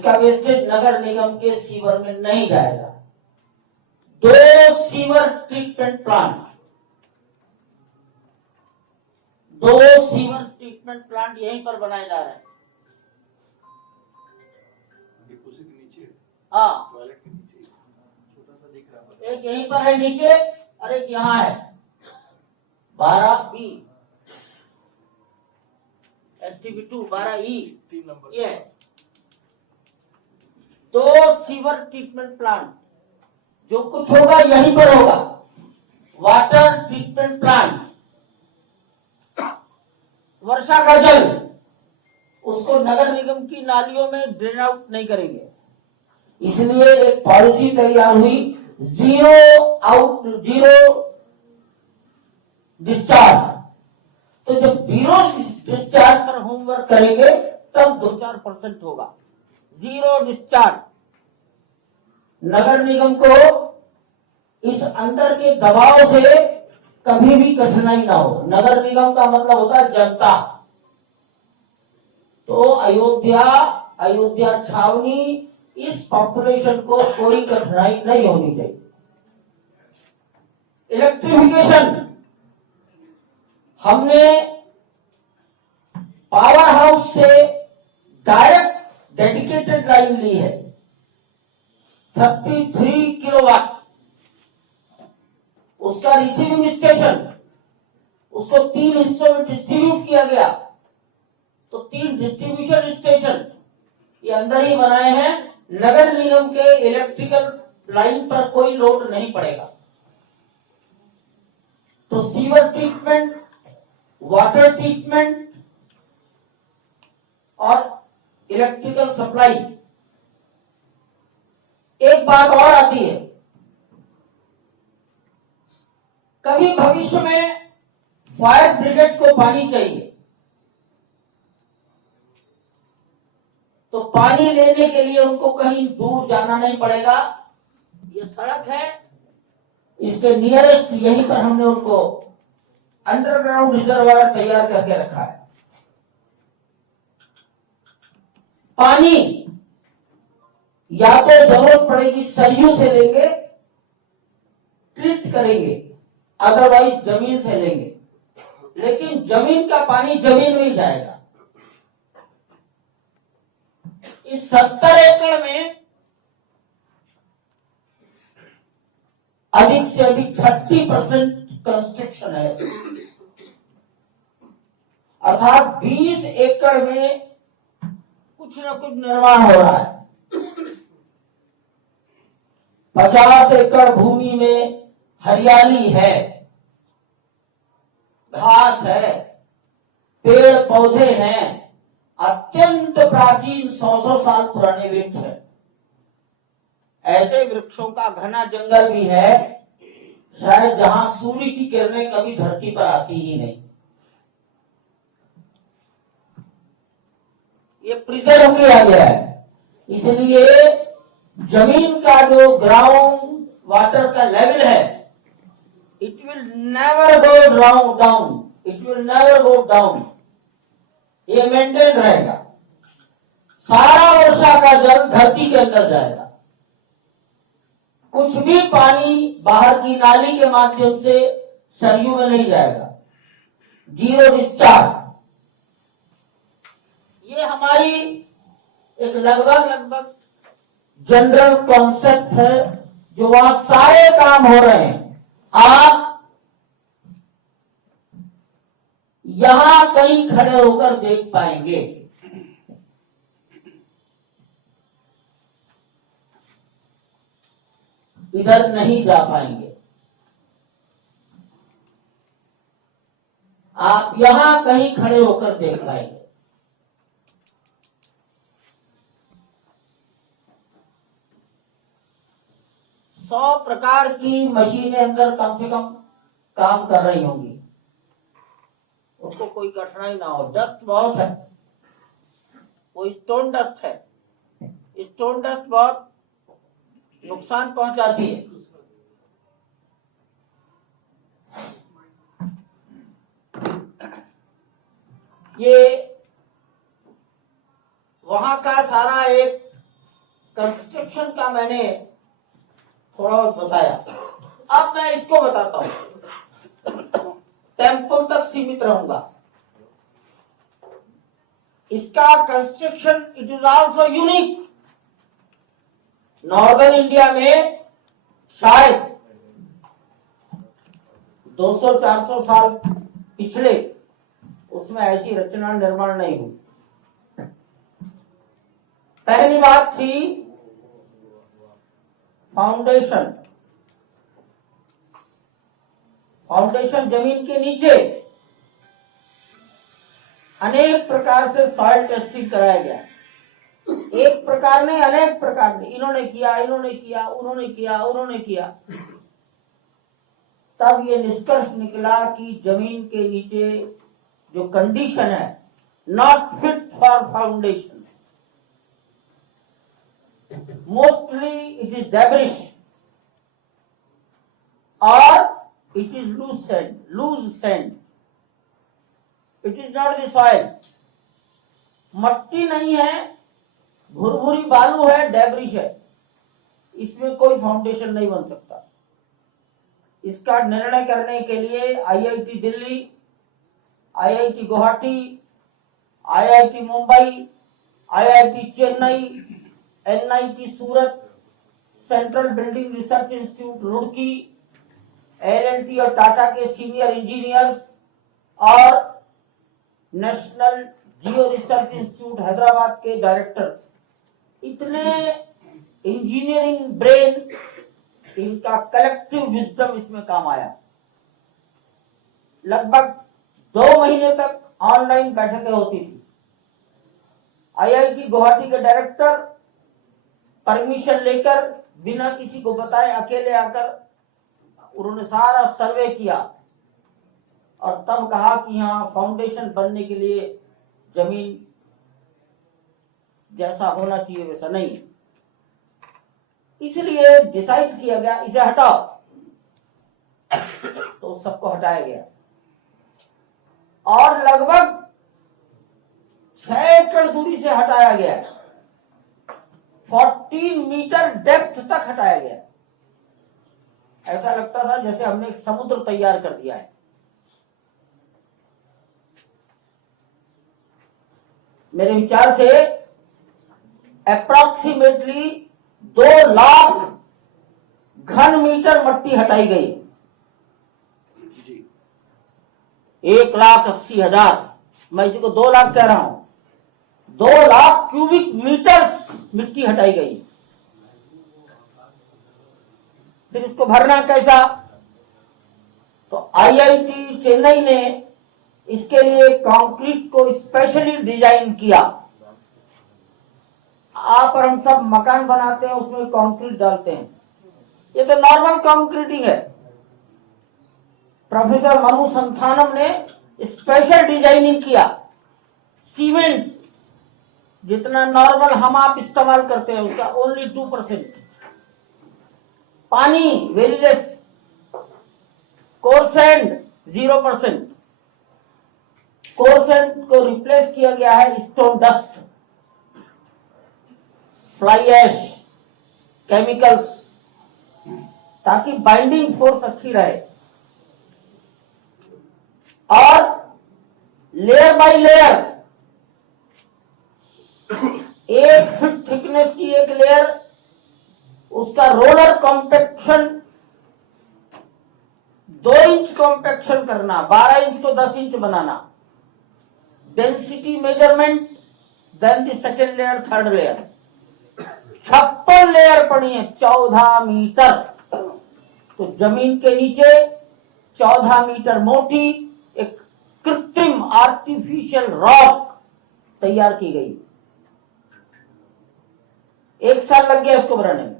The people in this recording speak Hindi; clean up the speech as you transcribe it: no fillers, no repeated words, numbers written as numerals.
इसका वेस्टेज नगर निगम के सीवर में नहीं जाएगा। 2 sewer treatment plant, 2 sewer treatment plant यहीं पर बनाए जा रहे हैं। हाँ, एक यहीं पर है नीचे और एक यहाँ है 12B STB2 12E ये है। 2 सीवर ट्रीटमेंट प्लांट, जो कुछ होगा यहीं पर होगा। वाटर ट्रीटमेंट प्लांट, वर्षा का जल उसको नगर निगम की नालियों में ड्रेन आउट नहीं करेंगे, इसलिए एक पॉलिसी तैयार हुई, जीरो डिस्चार्ज। तो जब जीरो डिस्चार्ज पर होमवर्क करेंगे तब 2-4% होगा। जीरो डिस्चार्ज, नगर निगम को इस अंदर के दबाव से कभी भी कठिनाई ना हो। नगर निगम का मतलब होता है जनता। तो अयोध्या छावनी, इस पॉपुलेशन को कोई कठिनाई नहीं होनी चाहिए। इलेक्ट्रिफिकेशन, हमने पावर हाउस से डायरेक्ट डेडिकेटेड लाइन ली है 33 किलोवाट। उसका रिसीविंग स्टेशन, उसको 3 हिस्सों में डिस्ट्रीब्यूट किया गया। तो 3 डिस्ट्रीब्यूशन स्टेशन ये अंदर ही बनाए हैं। नगर निगम के इलेक्ट्रिकल लाइन पर कोई लोड नहीं पड़ेगा। तो सीवर ट्रीटमेंट, वाटर ट्रीटमेंट और इलेक्ट्रिकल सप्लाई। एक बात और आती है, कभी भविष्य में फायर ब्रिगेड को पानी चाहिए, तो पानी लेने के लिए उनको कहीं दूर जाना नहीं पड़ेगा। ये सड़क है, इसके नियरेस्ट यहीं पर हमने उनको अंडरग्राउंड रिजर्वायर तैयार करके रखा है। पानी या तो जरूरत पड़ेगी सरयू से लेंगे, ट्रीट करेंगे, अदरवाइज जमीन से लेंगे, लेकिन जमीन का पानी जमीन में ही जाएगा। इस 70 एकड़ में अधिक से अधिक 30% कंस्ट्रक्शन है, अर्थात 20 एकड़ में कुछ न कुछ निर्माण हो रहा है। 50 एकड़ भूमि में हरियाली है, घास है, पेड़ पौधे हैं, अत्यंत प्राचीन 100 साल पुराने वृक्ष है। ऐसे वृक्षों का घना जंगल भी है, शायद जहां सूर्य की किरणें कभी धरती पर आती ही नहीं। ये प्रिजर्व किया गया है, इसलिए जमीन का जो ग्राउंड वाटर का लेवल है, it will never go down, it will never go down, ये मेंटेन रहेगा। सारा वर्षा का जल धरती के अंदर जाएगा, कुछ भी पानी बाहर की नाली के माध्यम से सरयू में नहीं जाएगा। जीरो डिस्चार्ज, ये हमारी एक लगभग जनरल कॉन्सेप्ट है, जो वहां सारे काम हो रहे हैं। आप यहां कहीं खड़े होकर देख पाएंगे। इधर नहीं जा पाएंगे। आप यहां कहीं खड़े होकर देख पाएंगे। सौ प्रकार की मशीनें अंदर कम से कम काम कर रही होंगी, उसको कोई कठिनाई ना हो। डस्ट बहुत है, वो स्टोन डस्ट है, स्टोन डस्ट बहुत नुकसान पहुंचाती है। ये वहां का सारा एक कंस्ट्रक्शन का मैंने थोड़ा बहुत बताया। अब मैं इसको बताता हूं, टेम्पल तक सीमित रहूंगा। इसका construction it is also unique. Northern India में शायद 200-400 साल पिछले उसमें ऐसी रचना निर्माण नहीं हुई। पहली बात थी फाउंडेशन। फाउंडेशन जमीन के नीचे अनेक प्रकार से सॉइल टेस्टिंग कराया गया। एक प्रकार ने, अनेक प्रकार ने, इन्होंने किया, उन्होंने किया। तब ये निष्कर्ष निकला कि जमीन के नीचे जो कंडीशन है not fit for foundation. Mostly it is debris और it is loose sand. It is not the soil. मट्टी नहीं है, भुरभुरी बालू है, डेब्रिश है। इसमें कोई फाउंडेशन नहीं बन सकता। इसका निर्णय करने के लिए IIT Delhi, IIT Guwahati, IIT Mumbai, IIT Chennai, NIT Surat, central building research institute Roorkee, LNT और टाटा के सीनियर इंजीनियर्स और national geo research institute Hyderabad के डायरेक्टर्स, इतने इंजीनियरिंग ब्रेन, इनका कलेक्टिव विजडम इसमें काम आया। लगभग 2 महीने तक ऑनलाइन बैठकें होती थी। आईआईटी गुवाहाटी के डायरेक्टर परमिशन लेकर बिना किसी को बताए अकेले आकर उन्होंने सारा सर्वे किया और तब कहा कि यहां फाउंडेशन बनने के लिए जमीन जैसा होना चाहिए वैसा नहीं। इसलिए डिसाइड किया गया इसे हटाओ। तो सबको हटाया गया और लगभग 6 एकड़ दूरी से हटाया गया। 14 मीटर डेप्थ तक हटाया गया। ऐसा लगता था जैसे हमने एक समुद्र तैयार कर दिया है। मेरे विचार से अप्रॉक्सीमेटली 2 लाख घन मीटर मट्टी हटाई गई। 1,80,000, मैं इसी को 2 लाख कह रहा हूं। 2 लाख क्यूबिक मीटर्स मिट्टी हटाई गई। फिर इसको भरना कैसा? तो आईआईटी चेन्नई ने इसके लिए कंक्रीट को स्पेशली डिजाइन किया। आप और हम सब मकान बनाते हैं, उसमें कंक्रीट डालते हैं, ये तो नॉर्मल कंक्रीटिंग है। प्रोफेसर मनु संथानम ने स्पेशल डिजाइनिंग किया। सीमेंट जितना नॉर्मल हम आप इस्तेमाल करते हैं उसका ओनली 2%। पानी very less. Core sand 0%। Core sand को रिप्लेस किया गया है stone dust, fly ash, chemicals, ताकि बाइंडिंग फोर्स अच्छी रहे। और layer by layer 1 feet thickness की एक लेयर, उसका रोलर कॉम्पैक्शन 2 इंच कॉम्पैक्शन करना, 12 इंच को 10 इंच बनाना, density measurement, then the second layer, third layer. 56 layer पड़ी है, 14 मीटर। तो जमीन के नीचे 14 मीटर मोटी एक कृत्रिम आर्टिफिशियल रॉक तैयार की गई। 1 साल लग गया इसको बनाने में।